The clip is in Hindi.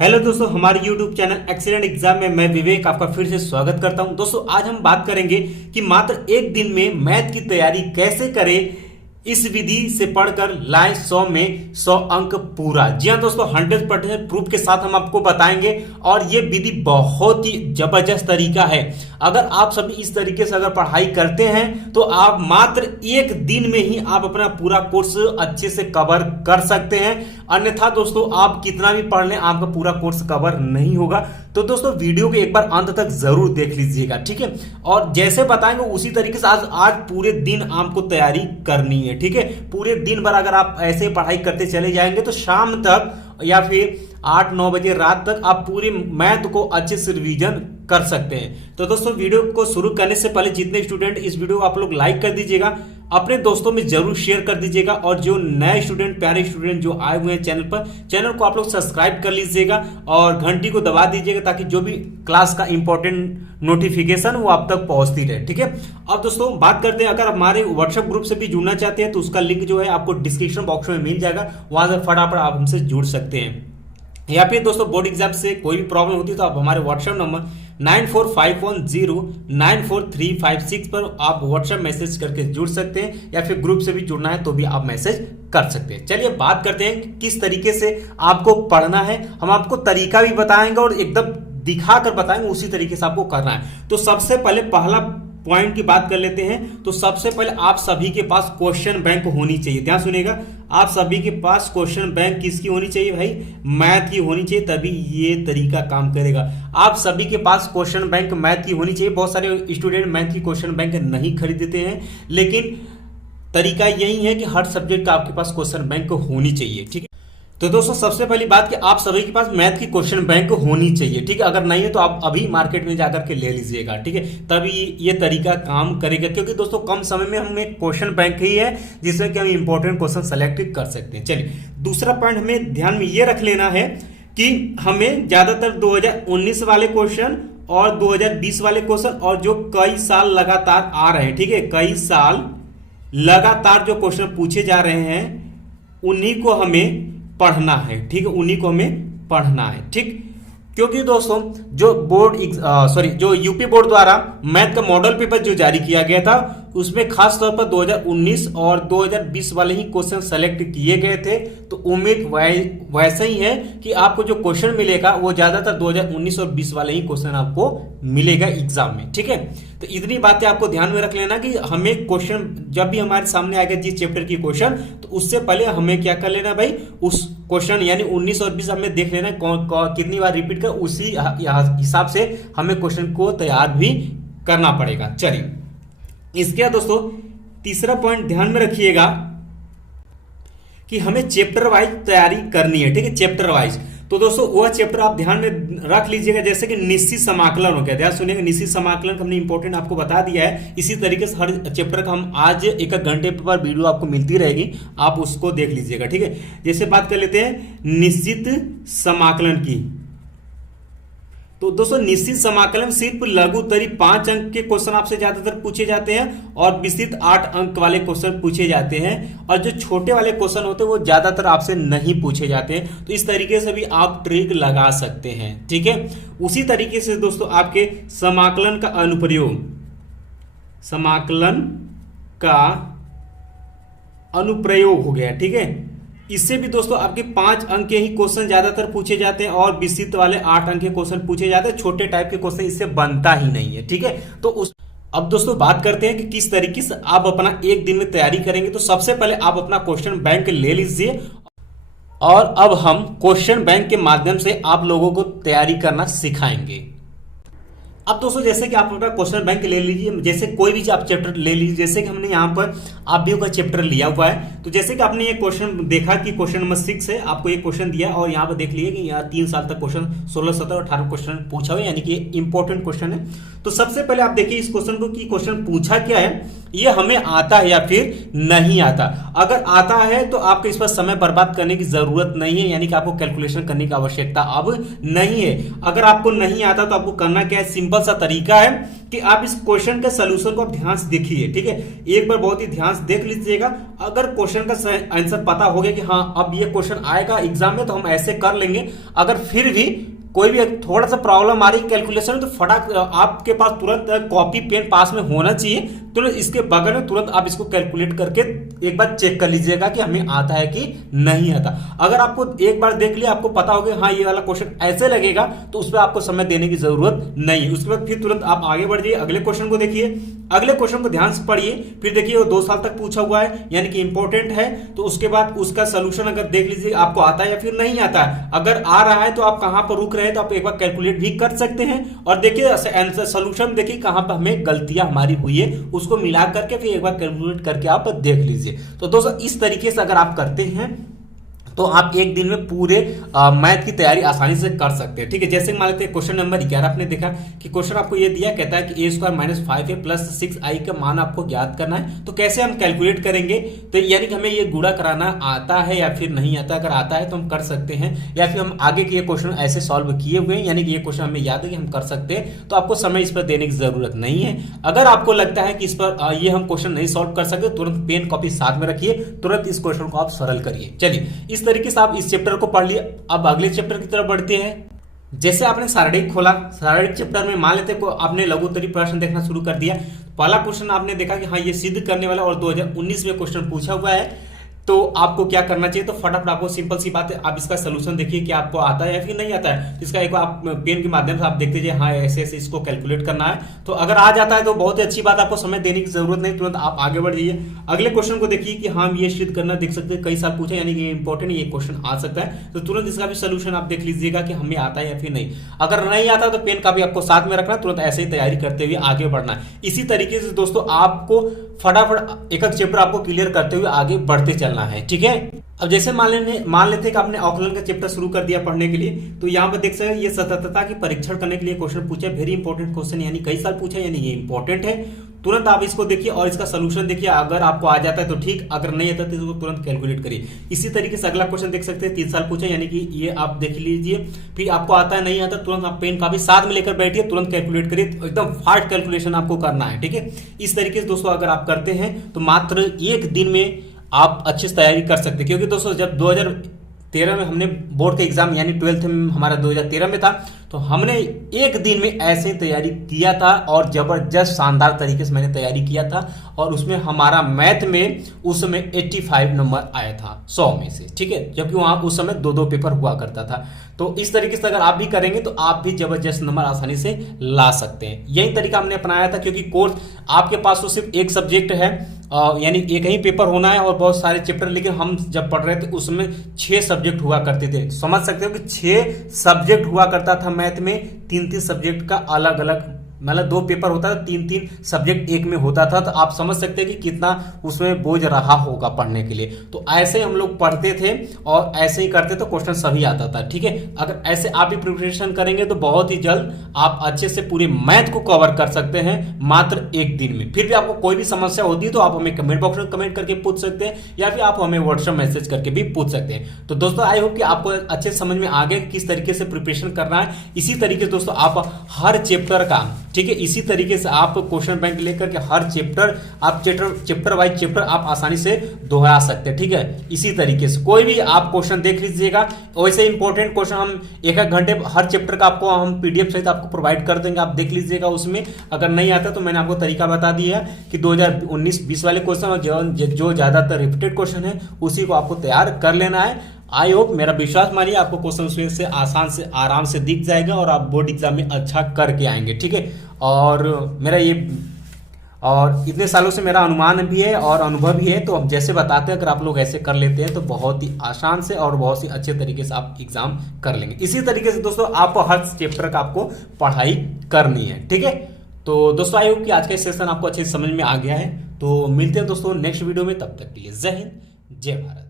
हेलो दोस्तों, हमारे YouTube चैनल एक्सीलेंट एग्जाम में मैं विवेक आपका फिर से स्वागत करता हूं। दोस्तों आज हम बात करेंगे कि मात्र एक दिन में मैथ की तैयारी कैसे करें। इस विधि से पढ़कर लाए 100 में 100 अंक पूरा। जी हाँ दोस्तों, 100% प्रूफ के साथ हम आपको बताएंगे और ये विधि बहुत ही जबरदस्त तरीका है। अगर आप सभी इस तरीके से अगर पढ़ाई करते हैं तो आप मात्र एक दिन में ही आप अपना पूरा कोर्स अच्छे से कवर कर सकते हैं। अन्यथा दोस्तों आप कितना भी पढ़ लें आपका पूरा कोर्स कवर नहीं होगा। तो दोस्तों वीडियो को एक बार अंत तक जरूर देख लीजिएगा, ठीक है। और जैसे बताएंगे उसी तरीके से आज पूरे दिन आपको तैयारी करनी है, ठीक है। पूरे दिन भर अगर आप ऐसे पढ़ाई करते चले जाएंगे तो शाम तक या फिर 8-9 बजे रात तक आप पूरे मैथ को अच्छे से रिवीजन कर सकते हैं। तो दोस्तों वीडियो को शुरू करने से पहले जितने स्टूडेंट इस वीडियो को आप लोग लाइक कर दीजिएगा, अपने दोस्तों में जरूर शेयर कर दीजिएगा और जो नए स्टूडेंट प्यारे स्टूडेंट जो आए हुए हैं चैनल पर, चैनल को आप लोग सब्सक्राइब कर लीजिएगा और घंटी को दबा दीजिएगा ताकि जो भी क्लास का इंपॉर्टेंट नोटिफिकेशन वो आप तक पहुंचती रहे, ठीक है। अब दोस्तों बात करते हैं, अगर हमारे व्हाट्सएप ग्रुप से भी जुड़ना चाहते हैं तो उसका लिंक जो है आपको डिस्क्रिप्शन बॉक्स में मिल जाएगा, वहां से फटाफट आप हमसे जुड़ सकते हैं। या फिर दोस्तों बोर्ड एग्जाम से कोई भी प्रॉब्लम होती है तो आप हमारे व्हाट्सएप नंबर 9451094356 पर आप व्हाट्सएप मैसेज करके जुड़ सकते हैं या फिर ग्रुप से भी जुड़ना है तो भी आप मैसेज कर सकते हैं। चलिए बात करते हैं कि किस तरीके से आपको पढ़ना है। हम आपको तरीका भी बताएंगे और एकदम दिखा कर बताएंगे उसी तरीके से आपको करना है। तो सबसे पहले पहला पॉइंट की बात कर लेते हैं। तो सबसे पहले आप सभी के पास क्वेश्चन बैंक होनी चाहिए। ध्यान सुनिएगा, आप सभी के पास क्वेश्चन बैंक किसकी होनी चाहिए भाई? मैथ की होनी चाहिए, तभी ये तरीका काम करेगा। आप सभी के पास क्वेश्चन बैंक मैथ की होनी चाहिए। बहुत सारे स्टूडेंट मैथ की क्वेश्चन बैंक नहीं खरीदते हैं, लेकिन तरीका यही है कि हर सब्जेक्ट का आपके पास क्वेश्चन बैंक होनी चाहिए, ठीक है। तो दोस्तों सबसे पहली बात कि आप सभी के पास मैथ की क्वेश्चन बैंक होनी चाहिए, ठीक है। अगर नहीं है तो आप अभी मार्केट में जाकर के ले लीजिएगा, ठीक है। तभी ये तरीका काम करेगा, क्योंकि दोस्तों कम समय में हमें क्वेश्चन बैंक ही है जिसमें कि हम इंपॉर्टेंट क्वेश्चन सेलेक्ट कर सकते हैं। चलिए दूसरा पॉइंट हमें ध्यान में ये रख लेना है कि हमें ज्यादातर 2019 वाले क्वेश्चन और 2020 वाले क्वेश्चन और जो कई साल लगातार आ रहे हैं, ठीक है, कई साल लगातार जो क्वेश्चन पूछे जा रहे हैं उन्हीं को हमें पढ़ना है, ठीक है, उन्हीं को हमें पढ़ना है, ठीक। क्योंकि दोस्तों जो यूपी बोर्ड द्वारा मैथ का मॉडल पेपर जो जारी किया गया था उसमें खास तौर पर 2019 और 2020 वाले ही क्वेश्चन सेलेक्ट किए गए थे। तो उम्मीद वैसा ही है कि आपको जो क्वेश्चन मिलेगा वो ज्यादातर 2019 और 20 वाले ही क्वेश्चन आपको मिलेगा एग्जाम में, ठीक है। तो इतनी बातें आपको ध्यान में रख लेना कि हमें क्वेश्चन जब भी हमारे सामने आएगा जिस चैप्टर की क्वेश्चन, तो उससे पहले हमें क्या कर लेना भाई, उस क्वेश्चन यानी 19 और 20 हमें देख लेना कितनी बार रिपीट कर, उसी हिसाब से हमें क्वेश्चन को तैयार भी करना पड़ेगा। चलिए इसके बाद दोस्तों तीसरा पॉइंट ध्यान में रखिएगा कि हमें चैप्टर वाइज तैयारी करनी है, ठीक है, चैप्टर वाइज। तो दोस्तों वह चैप्टर आप ध्यान में रख लीजिएगा, जैसे कि निश्चित समाकलन हो गया। ध्यान सुनिएगा, निश्चित समाकलन का हमने इंपॉर्टेंट आपको बता दिया है। इसी तरीके से हर चैप्टर का हम आज एक घंटे पर वीडियो आपको मिलती रहेगी, आप उसको देख लीजिएगा, ठीक है। जैसे बात कर लेते हैं निश्चित समाकलन की। तो दोस्तों निश्चित समाकलन सिर्फ लघु उत्तरी 5 अंक के क्वेश्चन आपसे ज्यादातर पूछे जाते हैं और विस्तृत 8 अंक वाले क्वेश्चन पूछे जाते हैं, और जो छोटे वाले क्वेश्चन होते हैं वो ज्यादातर आपसे नहीं पूछे जाते हैं। तो इस तरीके से भी आप ट्रिक लगा सकते हैं, ठीक है। उसी तरीके से दोस्तों आपके समाकलन का अनुप्रयोग, समाकलन का अनुप्रयोग हो गया, ठीक है। इससे भी दोस्तों आपके 5 अंक के ही क्वेश्चन ज्यादातर पूछे जाते हैं और विस्तृत वाले 8 अंक के क्वेश्चन पूछे जाते हैं। छोटे टाइप के क्वेश्चन इससे बनता ही नहीं है, ठीक है। तो अब दोस्तों बात करते हैं कि किस तरीके से आप अपना एक दिन में तैयारी करेंगे। तो सबसे पहले आप अपना क्वेश्चन बैंक ले लीजिए और अब हम क्वेश्चन बैंक के माध्यम से आप लोगों को तैयारी करना सिखाएंगे। अब दोस्तों जैसे कि आप अपना क्वेश्चन बैंक ले लीजिए, जैसे कोई भी आप चैप्टर ले लीजिए, जैसे कि हमने यहाँ पर आव्यूह का चैप्टर लिया हुआ है। तो जैसे कि आपने ये क्वेश्चन देखा कि क्वेश्चन नंबर 6 है, आपको ये क्वेश्चन दिया और यहाँ पर देख लीजिए कि यहाँ 3 साल तक क्वेश्चन 16, 17 और 18 क्वेश्चन पूछा हुआ है, यानी कि इंपॉर्टेंट क्वेश्चन है। तो सबसे पहले आप देखिए इस क्वेश्चन को कि क्वेश्चन पूछा क्या है, ये हमें आता है या फिर नहीं आता। अगर आता है तो आपको इस पर समय बर्बाद करने की जरूरत नहीं है, यानी कि आपको कैलकुलेशन करने की आवश्यकता अब नहीं है। अगर आपको नहीं आता तो आपको करना क्या है, सिंपल सा तरीका है कि आप इस क्वेश्चन के सोल्यूशन को आप ध्यान से देखिए, ठीक है, एक बार बहुत ही ध्यान से देख लीजिएगा। अगर क्वेश्चन का आंसर पता हो गया कि हाँ अब ये क्वेश्चन आएगा एग्जाम में तो हम ऐसे कर लेंगे, अगर फिर भी कोई भी थोड़ा सा प्रॉब्लम आ रही कैलकुलेशन में, तो फटाक आपके पास तुरंत कॉपी पेन पास में होना चाहिए, तुरंत इसके बगल में तुरंत आप इसको कैलकुलेट करके एक बार चेक कर लीजिएगा कि हमें आता है कि नहीं आता। अगर आपको एक बार देख लिया, आपको पता हो गया हाँ ये वाला क्वेश्चन ऐसे लगेगा, तो उस पर आपको समय देने की जरूरत नहीं है। उसके बाद फिर तुरंत आप आगे बढ़ जाइए, अगले क्वेश्चन को देखिए, अगले क्वेश्चन को ध्यान से पढ़िए, फिर देखिए वो 2 साल तक पूछा हुआ है यानी कि इंपॉर्टेंट है। तो उसके बाद उसका सोल्यूशन अगर देख लीजिए आपको आता है या फिर नहीं आता है। अगर आ रहा है तो आप कहां पर रुक रहे हैं तो आप एक बार कैलकुलेट भी कर सकते हैं, और देखिए आंसर सोल्यूशन देखिए कहां पर हमें गलतियां हमारी हुई है उसको मिला करके फिर एक बार कैलकुलेट करके आप देख लीजिए। तो दोस्तों इस तरीके से अगर आप करते हैं तो आप एक दिन में पूरे मैथ की तैयारी आसानी से कर सकते हैं, ठीक है। जैसे मान लेते हैं क्वेश्चन नंबर 11 आपने देखा कि क्वेश्चन आपको ये दिया, कहता है कि a² - 5a + 6i का मान आपको ज्ञात करना है। तो कैसे हम कैलकुलेट करेंगे, तो यानी कि हमें ये गुणा कराना आता है या फिर नहीं आता। अगर आता है तो हम कर सकते हैं, या फिर हम आगे के ये क्वेश्चन ऐसे सॉल्व किए हुए हैं, यानी कि ये क्वेश्चन हमें याद है कि हम कर सकते हैं, तो आपको समय इस पर देने की जरूरत नहीं है। अगर आपको लगता है कि इस पर ये हम क्वेश्चन नहीं सॉल्व कर सकते, तुरंत पेन कॉपी साथ में रखिए, तुरंत इस क्वेश्चन को आप सरल करिए। चलिए इस तरीके से आप इस चैप्टर को पढ़ लिया। अब अगले चैप्टर की तरफ बढ़ते हैं। जैसे आपने शारीरिक खोला, शारीरिक चैप्टर में मान लेते हैं आपने लघुत्तरी प्रश्न देखना शुरू कर दिया। पहला क्वेश्चन आपने देखा कि हाँ ये सिद्ध करने वाला और 2019 में क्वेश्चन पूछा हुआ है, तो आपको क्या करना चाहिए, तो फटाफट आपको सिंपल सी बात है, आप इसका सोल्यूशन देखिए कि आपको आता है या फिर नहीं आता है। इसका एक आप पेन के माध्यम से आप देखते जाइए, हाँ ऐसे ऐसे इसको कैलकुलेट करना है। तो अगर आ जाता है तो बहुत ही अच्छी बात, आपको समय देने की जरूरत नहीं, तुरंत आप आगे बढ़ जाइए। अगले क्वेश्चन को देखिए कि हम ये सिद्ध करना देख सकते हैं, कई साल पूछा यानी कि इंपॉर्टेंट ये क्वेश्चन आ सकता है, तो तुरंत इसका भी सोल्यूशन आप देख लीजिएगा कि हमें आता है या फिर नहीं। अगर नहीं आता तो पेन का भी आपको साथ में रखना, तुरंत ऐसे ही तैयारी करते हुए आगे बढ़ना है। इसी तरीके से दोस्तों आपको फटाफट एक चैप्टर आपको क्लियर करते हुए आगे बढ़ते चलना है, ठीक है। अब जैसे मान लेते हैं कि आपने आकलन का चैप्टर शुरू कर दिया पढ़ने के लिए, तो यहाँ पर देख सकते हैं ये सततता की परीक्षण करने के लिए क्वेश्चन पूछा, वेरी इंपॉर्टेंट क्वेश्चन, यानी कई साल पूछा, यानी ये इंपॉर्टेंट है। तुरंत आप इसको देखिए और इसका सोल्यूशन देखिए, अगर आपको आ जाता है तो ठीक, अगर नहीं आता तो इसको तुरंत कैलकुलेट करिए। इसी तरीके से अगला क्वेश्चन देख सकते हैं, 3 साल पूछा, यानी कि ये आप देख लीजिए, फिर आपको आता है नहीं आता, तुरंत आप पेन का भी साथ में लेकर बैठिए, तुरंत कैलकुलेट करिए, एकदम फास्ट कैलकुलेशन आपको करना है, ठीक है। इस तरीके से दोस्तों अगर आप करते हैं तो मात्र एक दिन में आप अच्छी से तैयारी कर सकते हैं। क्योंकि दोस्तों जब 2013 में हमने बोर्ड का एग्जाम यानी 12th में हमारा 2013 में था, तो हमने एक दिन में ऐसे ही तैयारी किया था और जबरदस्त शानदार तरीके से मैंने तैयारी किया था, और उसमें हमारा मैथ में उस समय 85 नंबर आया था 100 में से, ठीक है, जबकि वहां उस समय 2-2 पेपर हुआ करता था। तो इस तरीके से अगर आप भी करेंगे तो आप भी जबरदस्त नंबर आसानी से ला सकते हैं। यही तरीका हमने अपनाया था, क्योंकि कोर्स आपके पास तो सिर्फ एक सब्जेक्ट है, यानी एक ही पेपर होना है और बहुत सारे चैप्टर, लेकिन हम जब पढ़ रहे थे उसमें 6 सब्जेक्ट हुआ करते थे। समझ सकते हो कि 6 सब्जेक्ट हुआ करता था मैथ में, 3-3 सब्जेक्ट का अलग अलग, मतलब 2 पेपर होता था, 3-3 सब्जेक्ट एक में होता था। तो आप समझ सकते हैं कि कितना उसमें बोझ रहा होगा पढ़ने के लिए। तो ऐसे हम लोग पढ़ते थे और ऐसे ही करते तो क्वेश्चन सभी आता था, ठीक है। अगर ऐसे आप भी प्रिपरेशन करेंगे तो बहुत ही जल्द आप अच्छे से पूरे मैथ को कवर कर सकते हैं मात्र एक दिन में। फिर भी आपको कोई भी समस्या होती है तो आप हमें कमेंट बॉक्स में कमेंट करके पूछ सकते हैं, या फिर आप हमें व्हाट्सएप मैसेज करके भी पूछ सकते हैं। तो दोस्तों आई होप कि आपको अच्छे समझ में आ गया किस तरीके से प्रिपरेशन करना है। इसी तरीके से दोस्तों आप हर चैप्टर का, ठीक है, इसी तरीके से आप क्वेश्चन बैंक लेकर के हर चैप्टर आप चैप्टर वाइज चैप्टर आप आसानी से दोहरा सकते हैं, ठीक है। इसी तरीके से कोई भी आप क्वेश्चन देख लीजिएगा, वैसे इंपॉर्टेंट क्वेश्चन हम 1-1 घंटे हर चैप्टर का आपको हम पीडीएफ सहित आपको प्रोवाइड कर देंगे, आप देख लीजिएगा। उसमें अगर नहीं आता तो मैंने आपको तरीका बता दिया कि 2019-20 वाले क्वेश्चन जो ज्यादातर रिपीटेड क्वेश्चन है उसी को आपको तैयार कर लेना है। आई होप, मेरा विश्वास मानिए, आपको क्वेश्चन से आसान से आराम से दिख जाएगा और आप बोर्ड एग्जाम में अच्छा करके आएंगे, ठीक है। और मेरा ये और इतने सालों से मेरा अनुमान भी है और अनुभव भी है, तो अब जैसे बताते हैं अगर आप लोग ऐसे कर लेते हैं तो बहुत ही आसान से और बहुत ही अच्छे तरीके से आप एग्जाम कर लेंगे। इसी तरीके से दोस्तों आपको हर चैप्टर का आपको पढ़ाई करनी है, ठीक है। तो दोस्तों आई होप कि आज का सेशन आपको अच्छे समझ में आ गया है। तो मिलते हैं दोस्तों नेक्स्ट वीडियो में, तब तक के लिए जय हिंद, जय भारत।